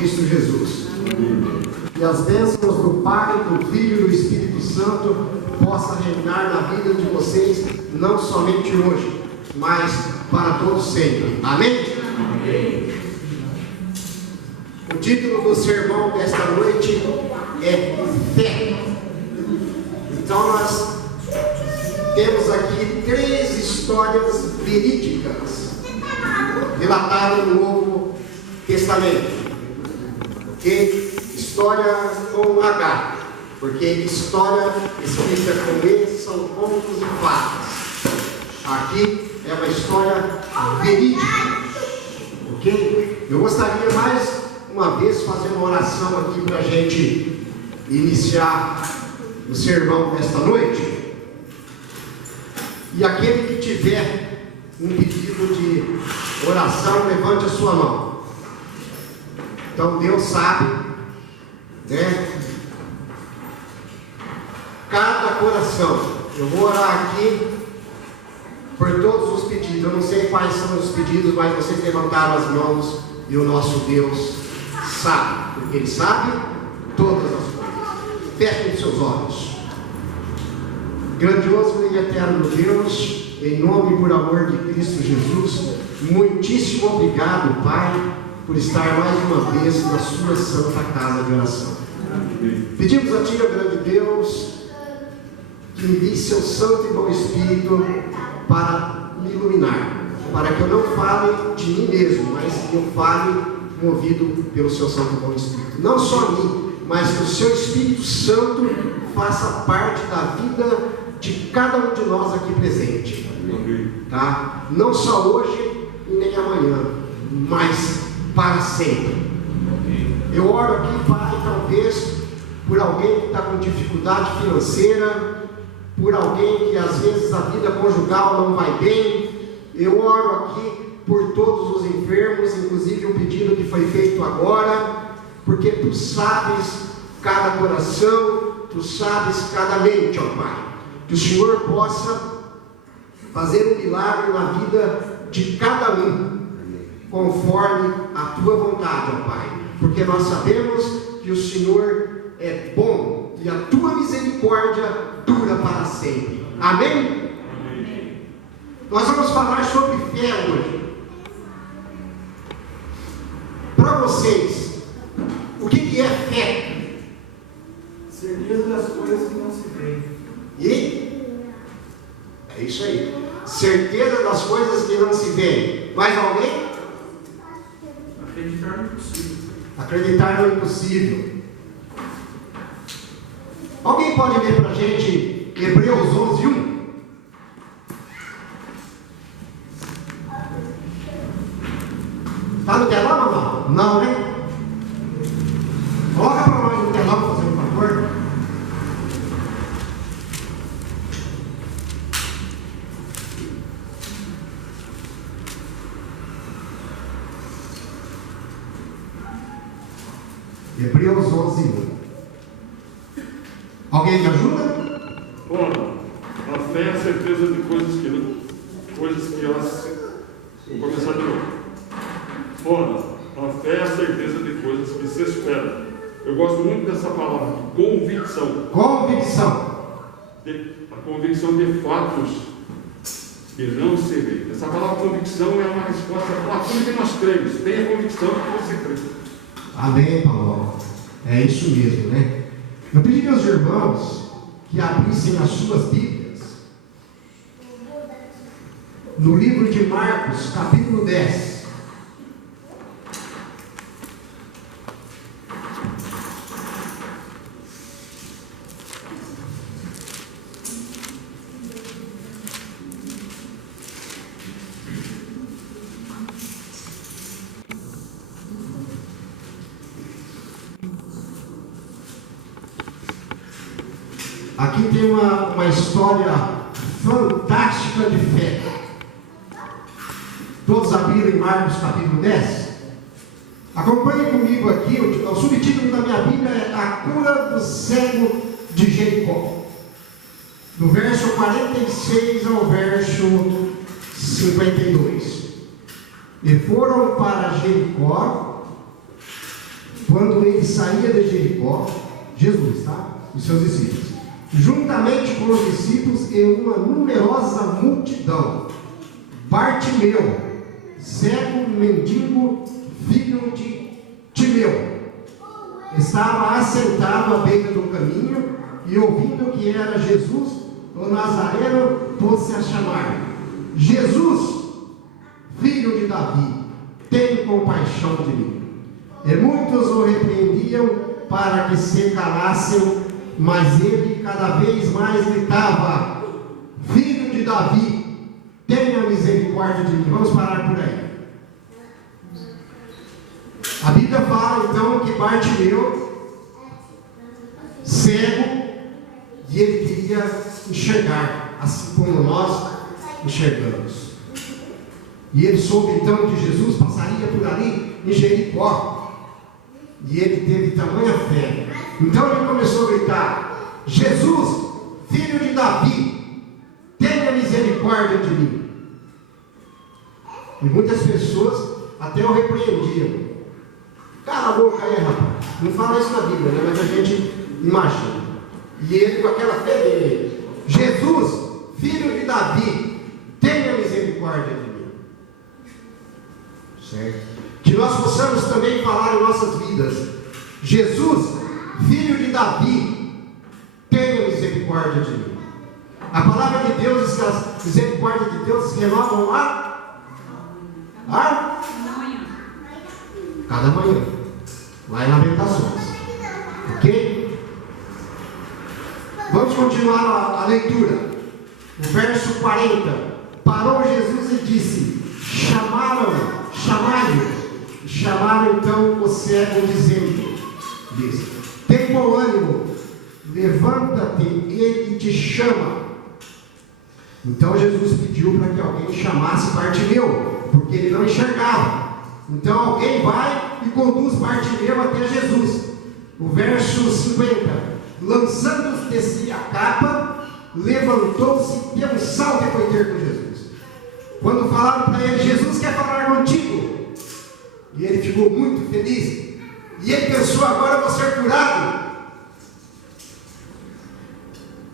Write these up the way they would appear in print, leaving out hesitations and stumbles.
Cristo Jesus. E as bênçãos do Pai, do Filho e do Espírito Santo possam reinar na vida de vocês, não somente hoje, mas para todos sempre. Amém? Amém. O título do sermão desta noite é Fé. Então nós temos aqui 3 histórias verídicas relatadas no Novo Testamento. Ok? História com H, porque história escrita com E são contos e fatos. Aqui é uma história verídica. Ok? Eu gostaria mais uma vez fazer uma oração aqui para a gente iniciar o sermão desta noite. E aquele que tiver um pedido de oração, levante a sua mão. Então Deus sabe, né? Cada coração. Eu vou orar aqui por todos os pedidos. Eu não sei quais são os pedidos, mas vocês levantaram as mãos e o nosso Deus sabe, porque Ele sabe todas as coisas. Fechem seus olhos. Grandioso e eterno Deus, em nome e por amor de Cristo Jesus, muitíssimo obrigado, Pai, por estar mais uma vez na sua santa casa de oração. Pedimos a Ti, ó grande Deus, que envie seu santo e bom Espírito para me iluminar, para que eu não fale de mim mesmo, mas que eu fale movido pelo seu santo e bom Espírito. Não só a mim, mas que o seu Espírito Santo faça parte da vida de cada um de nós aqui presente. Tá? Não só hoje e nem amanhã, mas para sempre. Eu oro aqui, Pai, talvez por alguém que está com dificuldade financeira, por alguém que às vezes a vida conjugal não vai bem. Eu oro aqui por todos os enfermos, inclusive um pedido que foi feito agora, porque Tu sabes cada coração, Tu sabes cada mente, ó Pai. Que o Senhor possa fazer um milagre na vida de cada um, conforme a Tua vontade, ó Pai. Porque nós sabemos que o Senhor é bom e a Tua misericórdia dura para sempre. Amém? Amém. Nós vamos falar sobre fé hoje. Para vocês, o que é fé? Certeza das coisas que não se veem. E? É isso aí. Certeza das coisas que não se veem. Mais alguém? Acreditar no impossível. Acreditar no impossível. Alguém pode ler para a gente Hebreus 11:1? Está no telão ou não? Não, né? Coloca para nós no telão, por favor. Hebreus 11:1. Alguém me ajuda? Ora, a fé é a certeza de coisas que elas... Vou começar de novo. Ora, a fé é a certeza de coisas que se esperam. Eu gosto muito dessa palavra, convicção. Convicção. A convicção de fatos que não se vê. Essa palavra convicção é uma resposta para tudo que nós cremos. Tenha convicção que você crê. Amém, Paulo. É isso mesmo, né? Eu pedi aos irmãos que abrissem as suas Bíblias no livro de Marcos, capítulo 10. Aqui tem uma história fantástica de fé. Todos abriram em Marcos capítulo 10? Acompanhe comigo aqui, o subtítulo da minha Bíblia é A Cura do Cego de Jericó. Do verso 46 ao verso 52. E foram para Jericó, quando ele saía de Jericó, Jesus, tá? Os seus discípulos, juntamente com os discípulos e uma numerosa multidão, Bartimeu, cego, mendigo, filho de Timeu, estava assentado à beira do caminho e, ouvindo que era Jesus, o Nazareno, pôs-se a chamar: Jesus, filho de Davi, tem compaixão de mim. E muitos o repreendiam para que se calassem, mas ele cada vez mais gritava: Filho de Davi, tenha misericórdia de mim. Vamos parar por aí. A Bíblia fala então que Bartimeu, cego, e ele queria enxergar, assim como nós enxergamos. E ele soube então que Jesus passaria por ali em Jericó. E ele teve tamanha fé. Então ele começou a gritar: Jesus, filho de Davi, tenha misericórdia de mim. E muitas pessoas até o repreendiam: cala a boca aí, rapaz. Não fala isso na Bíblia, né? Mas a gente imagina. E ele, com aquela fé dele: Jesus, filho de Davi, tenha misericórdia de mim. Certo? Que nós possamos também falar em nossas vidas: Jesus, filho de Davi, tenha misericórdia de mim. A palavra de Deus diz que as misericórdias de Deus se renovam lá? Cada manhã. Lá em Lamentações. Ok? Vamos continuar a leitura. O verso 40. Parou Jesus e disse: chamai-o. Chamaram então o cego, dizendo: tem bom ânimo, levanta-te, ele te chama. Então Jesus pediu para que alguém chamasse Bartimeu, porque ele não enxergava. Então alguém vai e conduz Bartimeu até Jesus. O verso 50: lançando de si a capa, levantou-se, deu um salto e foi ter com Jesus. Quando falaram para ele: Jesus quer falar contigo. E ele ficou muito feliz. E ele pensou: agora eu vou ser curado.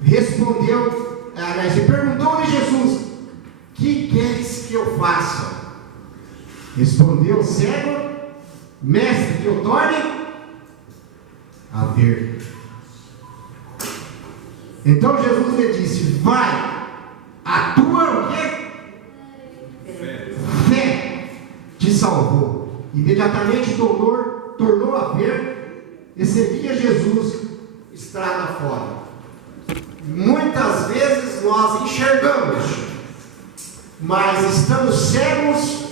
Respondeu, e perguntou-lhe Jesus: que queres que eu faça? Respondeu o cego: mestre, que eu torne a ver. Então Jesus lhe disse: vai, a tua o quê? Fé te salvou. Imediatamente tornou a ver e seguia Jesus estrada fora. Muitas vezes nós enxergamos, mas estamos cegos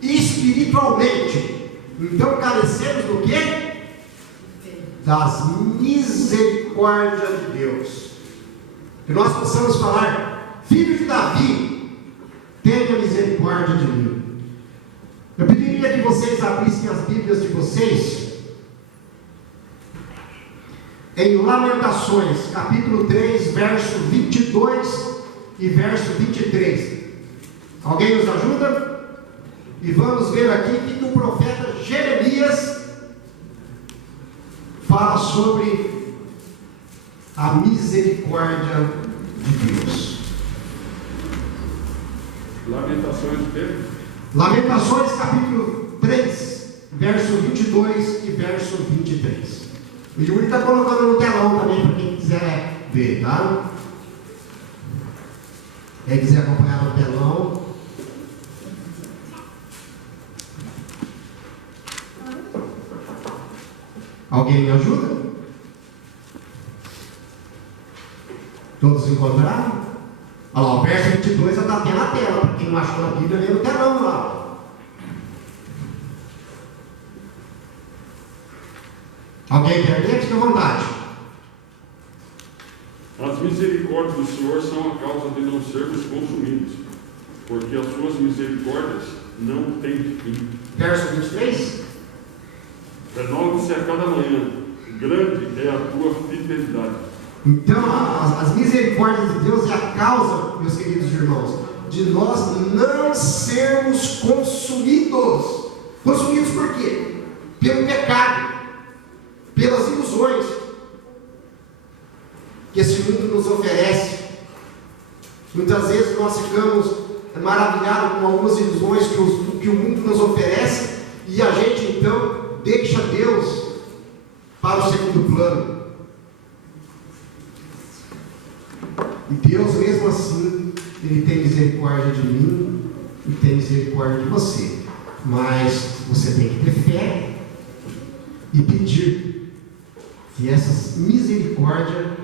espiritualmente. Então carecemos do quê? Das misericórdias de Deus. Que nós possamos falar: filho de Davi, tenha misericórdia de mim. Eu pediria que vocês abrissem as Bíblias de vocês em Lamentações, capítulo 3, verso 22 e verso 23. Alguém nos ajuda? E vamos ver aqui que o profeta Jeremias fala sobre a misericórdia de Deus. Lamentações do quê? Lamentações capítulo 3, verso 22 e verso 23. O Yuri está colocando no telão também para quem quiser ver, tá? Quem quiser acompanhar no telão. Alguém me ajuda? Todos encontraram? Olha lá, o verso 22 já está até na tela. Para quem não achou na Bíblia, lê no telão lá. Alguém quer ler? Fique à vontade. As misericórdias do Senhor são a causa de não sermos consumidos, porque as suas misericórdias não têm fim. Verso 23. Renova-se a cada manhã, grande é a tua fidelidade. Então, as misericórdias de Deus é a causa, meus queridos irmãos, de nós não sermos consumidos. Consumidos por quê? Pelo pecado. que esse mundo nos oferece. Muitas vezes nós ficamos maravilhados com algumas ilusões que o mundo nos oferece, e a gente então deixa Deus para o segundo plano. E Deus, mesmo assim, Ele tem misericórdia de mim e tem misericórdia de você. Mas você tem que ter fé e pedir que essa misericórdia,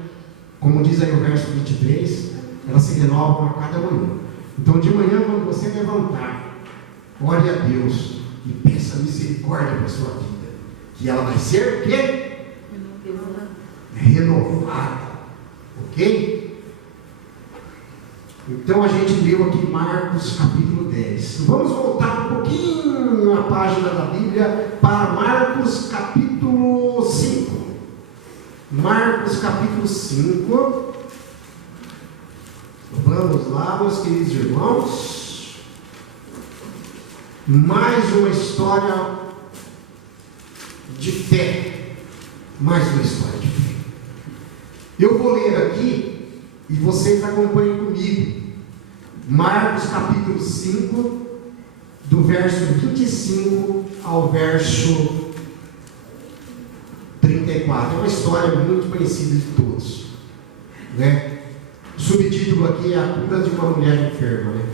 como diz aí o verso 23, ela se renova a cada manhã. Então, de manhã, quando você levantar, ore a Deus e peça misericórdia para a sua vida, que ela vai ser o quê? Renovada. Ok? Então, a gente leu aqui Marcos capítulo 10. Vamos voltar um pouquinho a página da Bíblia para Marcos capítulo 5. Marcos capítulo 5. Vamos lá, meus queridos irmãos. Mais uma história de fé. Mais uma história de fé. Eu vou ler aqui e vocês acompanhem comigo. Marcos capítulo 5, do verso 25 ao verso 34. É uma história muito conhecida de todos, né? O subtítulo aqui é a cura de uma mulher enferma, né?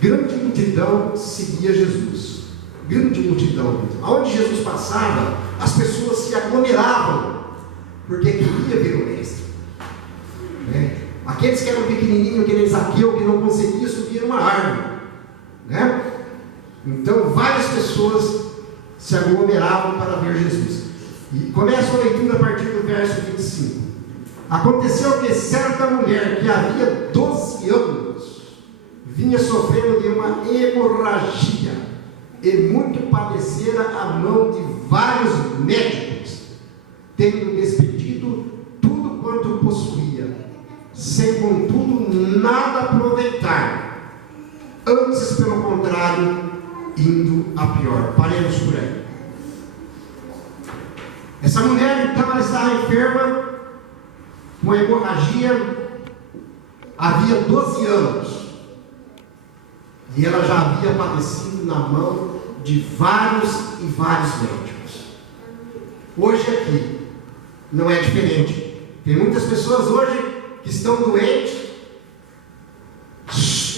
Grande multidão seguia Jesus. Grande multidão. Aonde Jesus passava, as pessoas se aglomeravam, porque queria ver o mestre, né? Aqueles que eram pequenininhos, que nem Zaqueu, que não conseguia subir uma árvore, né? Então várias pessoas se aglomeravam para ver Jesus. E começa a leitura a partir do verso 25. Aconteceu que certa mulher que havia 12 anos vinha sofrendo de uma hemorragia e muito padecera a mão de vários médicos, tendo despedido tudo quanto possuía, sem contudo nada aproveitar, antes pelo contrário, indo a pior. Paremos por aí. Essa mulher então, ela estava enferma com hemorragia havia 12 anos, e ela já havia padecido na mão de vários e vários médicos. Hoje aqui não é diferente. Tem muitas pessoas hoje que estão doentes,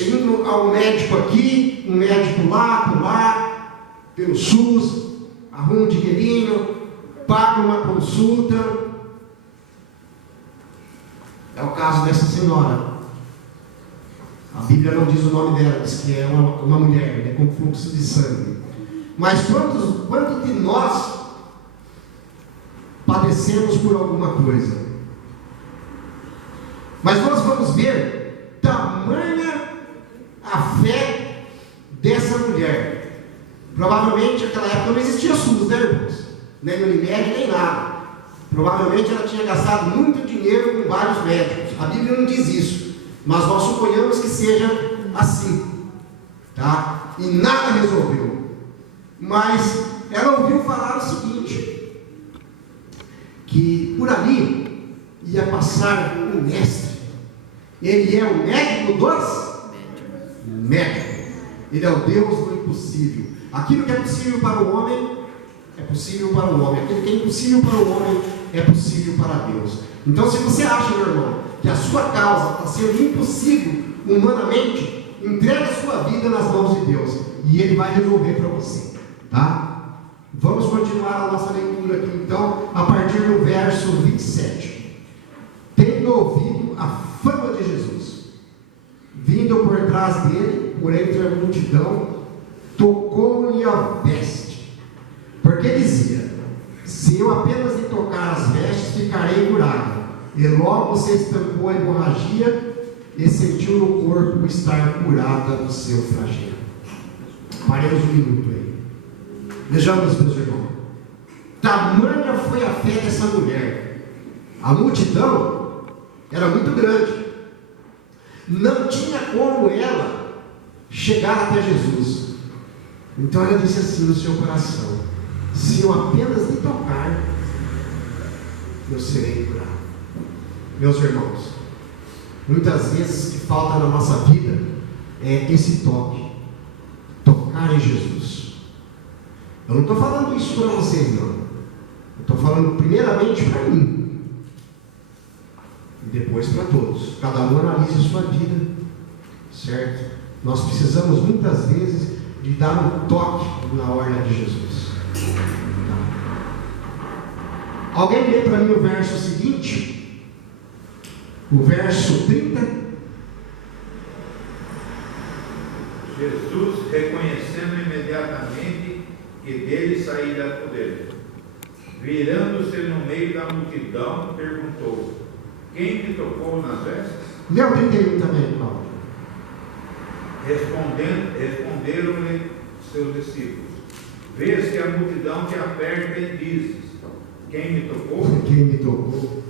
indo ao médico aqui, um médico lá, pelo SUS, arruma um dinheirinho, paga uma consulta. É o caso dessa senhora. A Bíblia não diz o nome dela, diz que é uma mulher, né, com fluxo de sangue. Mas quantos de nós padecemos por alguma coisa? Mas nós vamos ver tamanha a fé dessa mulher. Provavelmente naquela época não existia SUS, né, irmãos? Nem Unimed, nem nada. Provavelmente ela tinha gastado muito dinheiro com vários médicos. A Bíblia não diz isso, mas nós suponhamos que seja assim, tá? E nada resolveu. Mas ela ouviu falar o seguinte, que por ali ia passar um mestre. Ele é o médico dos médicos. Ele é o Deus do impossível. Aquilo que é possível para o homem é possível para o homem. Aquilo que é impossível para o homem é possível para Deus. Então, se você acha, meu irmão, que a sua causa está sendo impossível humanamente, entregue a sua vida nas mãos de Deus e Ele vai resolver para você, tá? Vamos continuar a nossa leitura aqui, então, a partir do verso 27. Tendo ouvido a fama de Jesus, vindo por trás dele, por entre a multidão, tocou-lhe a veste, porque dizia: se eu apenas lhe tocar as vestes, ficarei curado. E logo se estancou a hemorragia e sentiu no corpo estar curada do seu flagelo. Paremos um minuto aí. Vejamos, meus irmãos. Tamanha foi a fé dessa mulher. A multidão era muito grande. Não tinha como ela chegar até Jesus. Então ela disse assim no seu coração: se eu apenas lhe tocar, eu serei curado. meus irmãos, muitas vezes o que falta na nossa vida é esse toque, tocar em Jesus. Eu não estou falando isso para vocês, não. Eu estou falando primeiramente para mim e depois para todos. Cada um analise a sua vida, certo? Nós precisamos muitas vezes de dar um toque na ordem de Jesus. Alguém lê para mim o verso seguinte, o verso 30. Jesus, reconhecendo imediatamente que dele saíra poder, virando-se no meio da multidão, perguntou: quem me tocou nas vestes? Lê o 31 também, Paulo. Responderam-lhe seus discípulos: vês que a multidão te aperta e dizes: quem me tocou? Quem me tocou?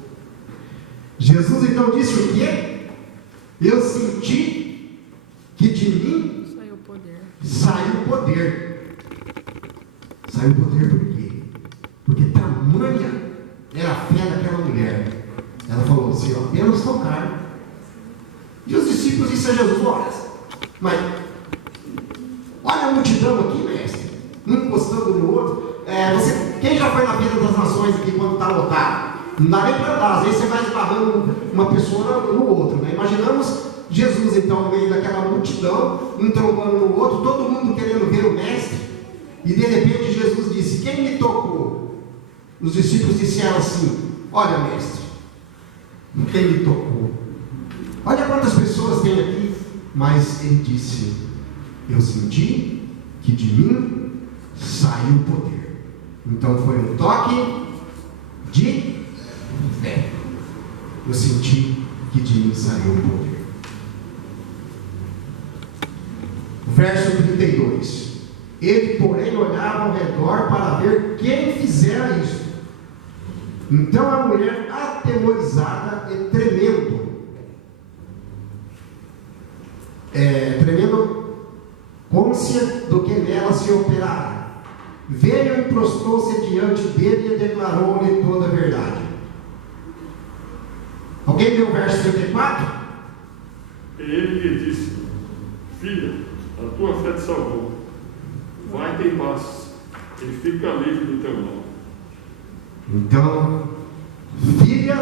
Jesus então disse o quê? Eu senti que de mim saiu poder. Saiu poder por quê? Porque tamanha era a fé daquela mulher. Ela falou assim: ó, apenas tocar. E os discípulos disseram a Jesus: olha a multidão aqui, mestre, um encostando no outro. Quem já foi na Feira das Nações aqui quando está lotado? Não dá nem para andar, às vezes você vai esbarrando uma pessoa no outro, né? Imaginamos Jesus então no meio daquela multidão, um trombando no outro, todo mundo querendo ver o mestre, e de repente Jesus disse: quem me tocou? Os discípulos disseram assim: olha, mestre, quem me tocou? Olha quantas pessoas tem aqui. Mas ele disse: eu senti que de mim saiu o poder. Então foi um toque de fé. Eu senti que de mim saiu o poder. Verso 32. Ele, porém, olhava ao redor para ver quem fizera isso. Então a mulher, atemorizada e tremendo côncia do que nela se operara, veio e prostrou-se diante dele e declarou-lhe toda a verdade. Alguém leu o verso 34? E ele lhe disse: filha, a tua fé te salvou, vai-te em paz, e fica livre do teu mal. Então, filha,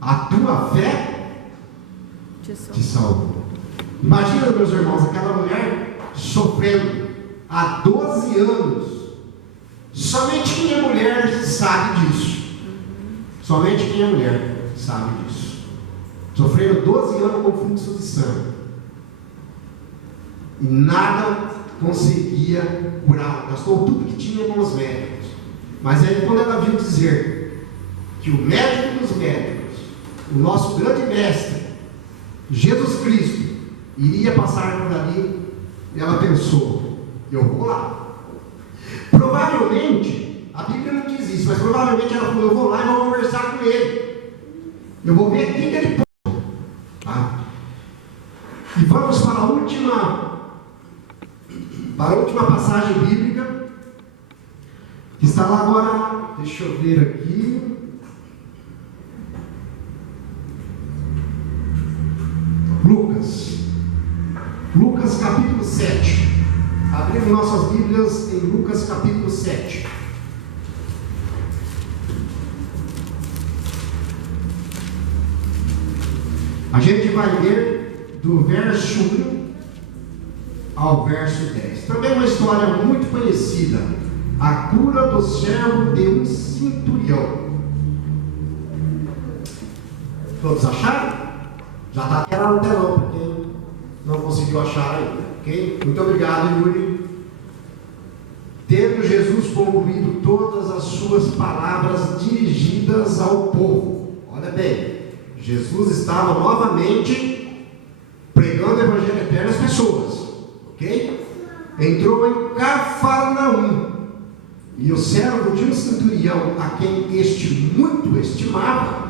a tua fé te salvou. Imagina, meus irmãos, aquela mulher sofrendo há 12 anos. Somente quem é mulher sabe disso. Somente quem é mulher sabe disso. Sofrendo 12 anos com fluxo de sangue. E nada conseguia curá-la. Gastou tudo que tinha com os médicos. Mas aí, quando ela viu dizer que o médico dos médicos, o nosso grande mestre, Jesus Cristo, iria passar por ali, ela pensou: eu vou lá. Provavelmente, a Bíblia não diz isso, mas provavelmente ela falou: eu vou lá e vou conversar com ele, eu vou ver o que ele pode. E vamos para a última passagem bíblica, que está lá agora. Deixa eu ver aqui. Lucas capítulo 7. Abrimos nossas Bíblias em Lucas capítulo 7. A gente vai ler do verso 1 ao verso 10. Também uma história muito conhecida: a cura do servo de um centurião. Todos acharam? Já está aqui no telão para quem não conseguiu achar ainda, ok? Muito obrigado, Yuri. Tendo Jesus concluído todas as suas palavras dirigidas ao povo. Olha bem, Jesus estava novamente pregando o evangelho eterno às pessoas, ok? Entrou em Cafarnaum, e o servo de um centurião, a quem este muito estimava,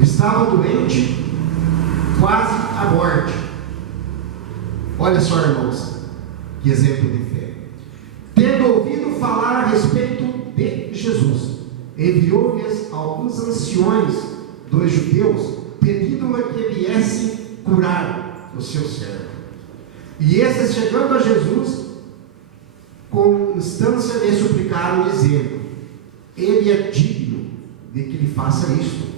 estava doente, quase à morte. Olha só, irmãos, que exemplo de fé. Tendo ouvido falar a respeito de Jesus, enviou-lhes alguns anciões dos judeus, pedindo-lhe que viesse curar o seu servo. E esses, chegando a Jesus, com instância lhe suplicaram, dizendo: ele é digno de que lhe faça isto,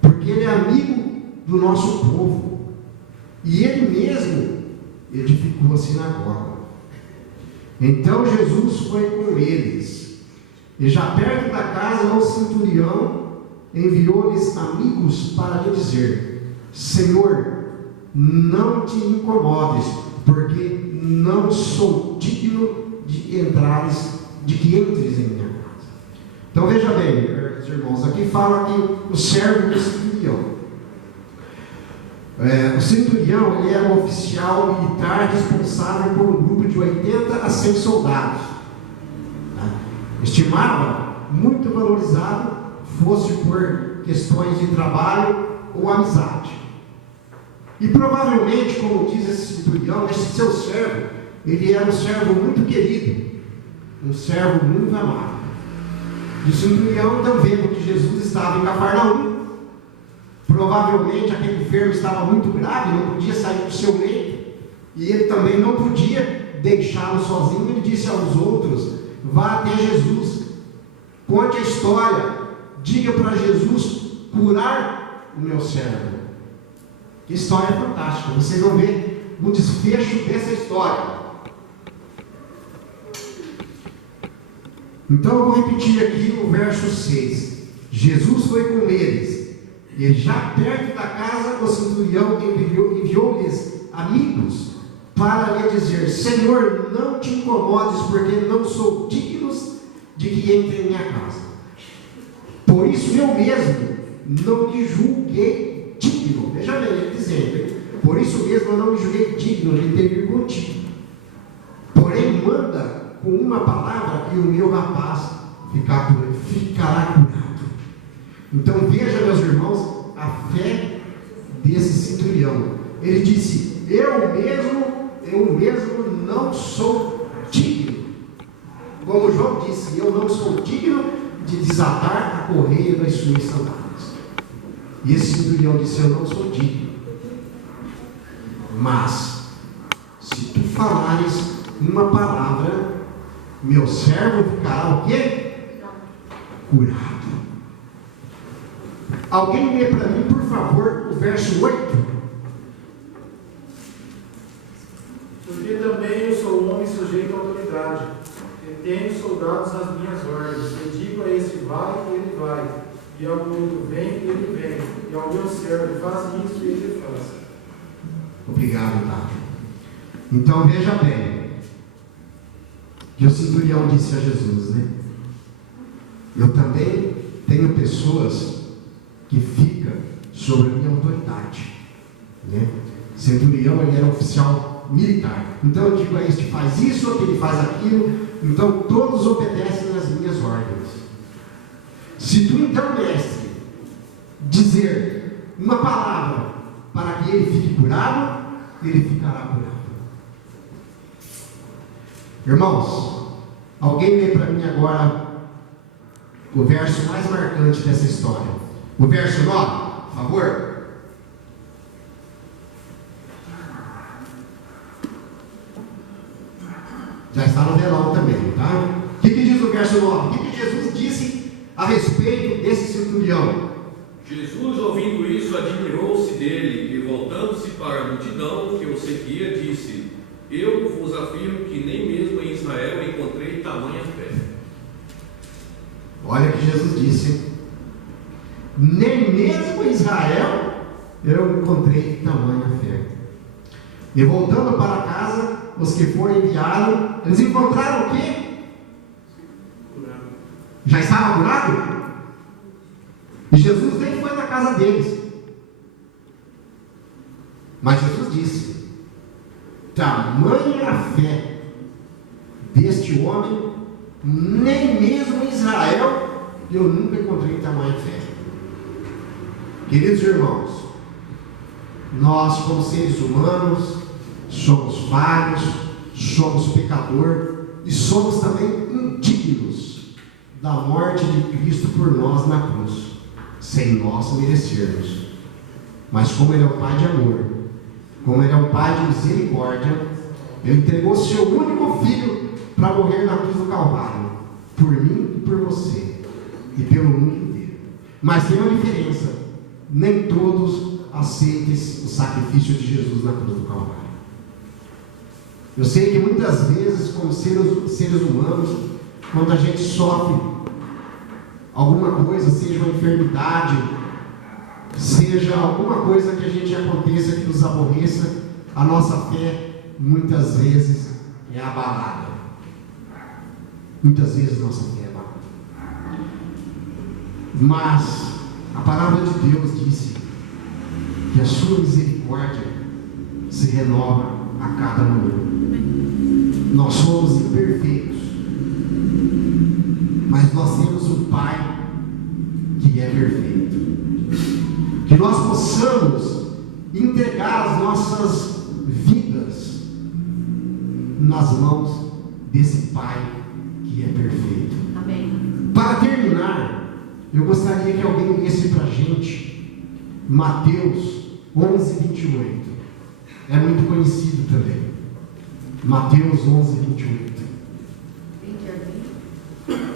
porque ele é amigo do nosso povo, e ele mesmo edificou a sinagoga. Então Jesus foi com eles, e já perto da casa o centurião enviou-lhes amigos para lhe dizer: Senhor, não te incomodes, porque não sou digno de que entres em minha casa. Então veja bem, irmãos, aqui fala que o servo do centurião. O centurião, ele era um oficial militar responsável por um grupo de 80 a 100 soldados. Estimava muito valorizado, fosse por questões de trabalho ou amizade. E provavelmente, como diz esse centurião, esse seu servo, ele era um servo muito querido, um servo muito amado. E o centurião, então, vendo que Jesus estava em Cafarnaum, provavelmente aquele enfermo estava muito grave, não podia sair do seu leito, e ele também não podia deixá-lo sozinho. Ele disse aos outros: vá até Jesus, conte a história, diga para Jesus curar o meu servo. Que história fantástica, vocês vão ver o desfecho dessa história. Então eu vou repetir aqui o verso 6. Jesus foi com eles, e já perto da casa o centurião enviou-lhes amigos para lhe dizer: Senhor, não te incomodes, porque não sou digno de que entre em minha casa. Por isso eu mesmo não lhe julguei digno. Veja bem, ele dizendo: por isso mesmo eu não lhe julguei digno de ter vir contigo. Porém, manda com uma palavra que o meu rapaz ficará curado. Então veja, meus irmãos, a fé desse centurião. Ele disse: eu mesmo não sou digno. Como João disse: eu não sou digno de desatar a correia das suas sandálias. E esse centurião disse: eu não sou digno, mas se tu falares uma palavra, meu servo ficará o quê? Curado. Alguém lê para mim, por favor, o verso 8. Porque também eu sou um homem sujeito à autoridade, e tenho soldados às minhas ordens. Eu digo a esse: vai, e ele vai, e ao outro: vem, e ele vem, e ao meu servo: faz isso, e ele faz. Obrigado, Tati. Então veja bem, que o centurião disse a Jesus, né? Eu também tenho pessoas que ficam sobre a minha autoridade, né? Centurião, ele era um oficial militar. Então eu digo a este: faz isso, aquele faz aquilo. Então todos obedecem às minhas ordens. Se tu então, mestre, dizer uma palavra para que ele fique curado, ele ficará curado. Irmãos, alguém lê para mim agora o verso mais marcante dessa história, o verso 9, por favor. Já está no telão também, tá? O que diz o verso 9? O que Jesus disse a respeito desse centurião? Jesus, ouvindo isso, admirou-se dele, e voltando-se para a multidão que o seguia, disse: eu vos afirmo que nem mesmo em Israel encontrei tamanha fé. Olha o que Jesus disse: nem mesmo em Israel eu encontrei tamanha fé. E voltando para casa, os que foram enviados, eles encontraram o quê? Já estava curado? E Jesus nem foi na casa deles. Mas Jesus disse: tamanha a fé deste homem, nem mesmo em Israel eu nunca encontrei tamanha fé. Queridos irmãos, nós, como seres humanos, somos falhos, somos pecadores e somos também indignos da morte de Cristo por nós na cruz. sem nós merecermos. Mas como Ele é o Pai de amor, como Ele é o Pai de misericórdia, Ele entregou seu único Filho para morrer na cruz do Calvário, por mim e por você, e pelo mundo inteiro. Mas tem uma diferença: nem todos aceitem o sacrifício de Jesus na cruz do Calvário. Eu sei que muitas vezes, como seres humanos, quando a gente sofre alguma coisa, seja uma enfermidade, seja alguma coisa que a gente aconteça que nos aborreça, a nossa fé muitas vezes é abalada. Muitas vezes nossa fé é abalada. Mas a palavra de Deus disse que a sua misericórdia se renova a cada manhã. Nós somos imperfeitos, mas nós temos um Pai que é perfeito. Que nós possamos entregar as nossas vidas nas mãos desse Pai que é perfeito. Amém. Para terminar, eu gostaria que alguém lesse para a gente Mateus 11:28. É muito conhecido também. Mateus 11:28. Vinde a mim.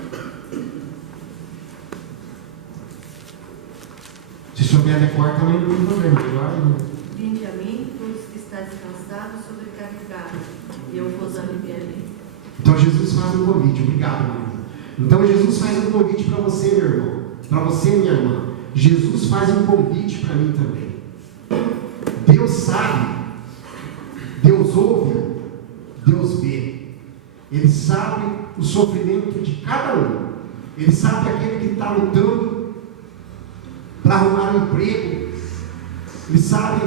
Se souber decor também não tem problema. Melhor ainda. Vinde a mim, todos que estáis cansados e sobrecarregados, e eu vos aliviarei. Então Jesus faz um convite. Obrigado, Maria. Então Jesus faz um convite para você, meu irmão. Para você, minha irmã. Jesus faz um convite para mim também. Deus sabe. Deus ouve. Deus vê. Ele sabe o sofrimento de cada um. Ele sabe aquele que está lutando para arrumar um emprego. Ele sabe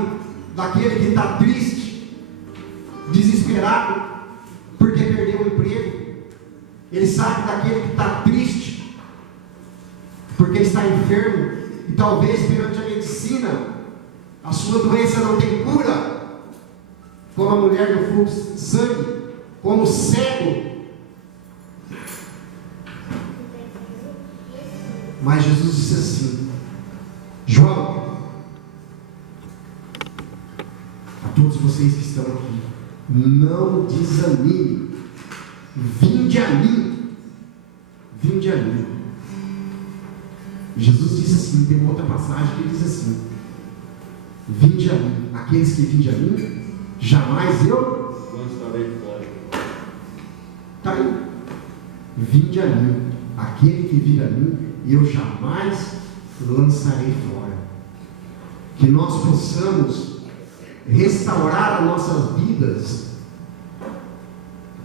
daquele que está triste, desesperado, porque perdeu o emprego. Ele sabe daquele que está triste, porque está enfermo, e talvez perante a medicina, a sua doença não tem cura, como a mulher do fluxo de sangue, como o cego. Mas Jesus disse assim: João, a todos vocês que estão aqui, não desanime, vinde a mim, vinde a mim. Jesus disse assim, tem uma outra passagem que diz assim: vinde a mim, aqueles que vinde a mim, jamais eu Lançarei fora. está aí. Vinde a mim, aquele que vir a mim, eu jamais lançarei fora. Que nós possamos restaurar as nossas vidas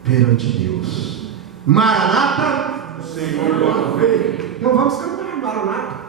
perante Deus. Maranata, O Senhor já veio. então vamos cantar Maranata.